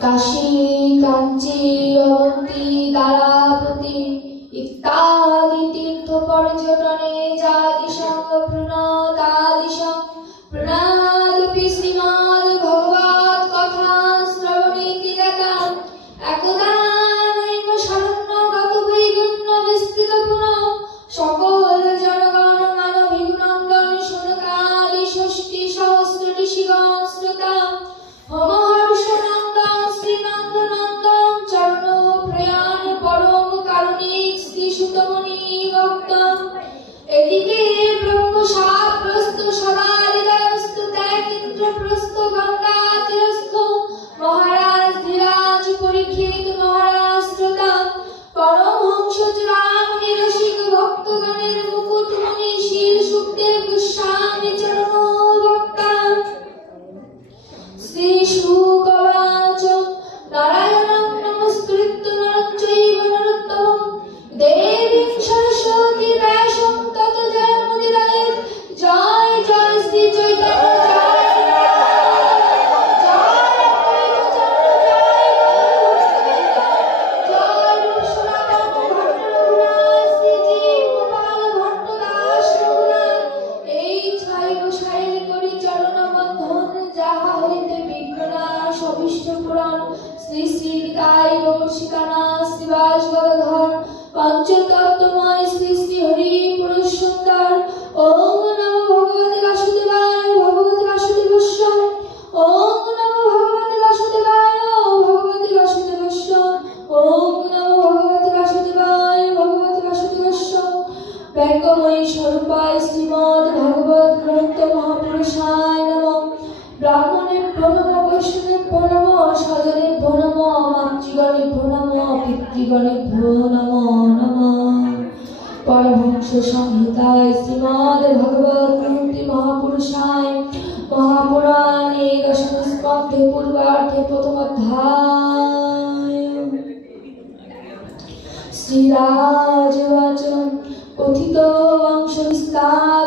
কাশী কাঞ্চি অবন্তী দ্বারাবতী ইত্যাদি তীর্থ পর্যটনে যাদিশং প্রণতাদিশং প্রণাদপি এদিকে ব্রহ্ম সাপ্রস্ত সদারিদস্ত ত্যাগেন্দ্র প্রস্ত গঙ্গা তীরস্থ মহারাজ ধীরাজ পরীক্ষিত অভিষ্ট পুরাণ শ্রী শ্রী তাই গৌশিকানা শ্রীবাস গদাধর পঞ্চতত্ত্বময় শ্রী শ্রী হরি পুরুষ সুন্দর ওম নমো ভগবতে বাসুদেবায় ভগবতে বাসুদেবস্য ওম নমো ভগবতে বাসুদেবায় ভগবতে বাসুদেবস্য ওম নমো ভগবতে বাসুদেবায় ভগবতে বাসুদেবস্য ব্যঙ্গময়ী স্বরূপায় শ্রীমদ ভগবত গ্রন্থ পিতৃগণে প্রণম নম পরমহংস সংহিতায় শ্রীমদ ভগবত মহাপুরুষায়, মহাপুরাণে স্কন্ধে পূর্বার্ধে প্রথম অধ্যায় শ্রীরাজবাচন কথিত বংশ বিস্তার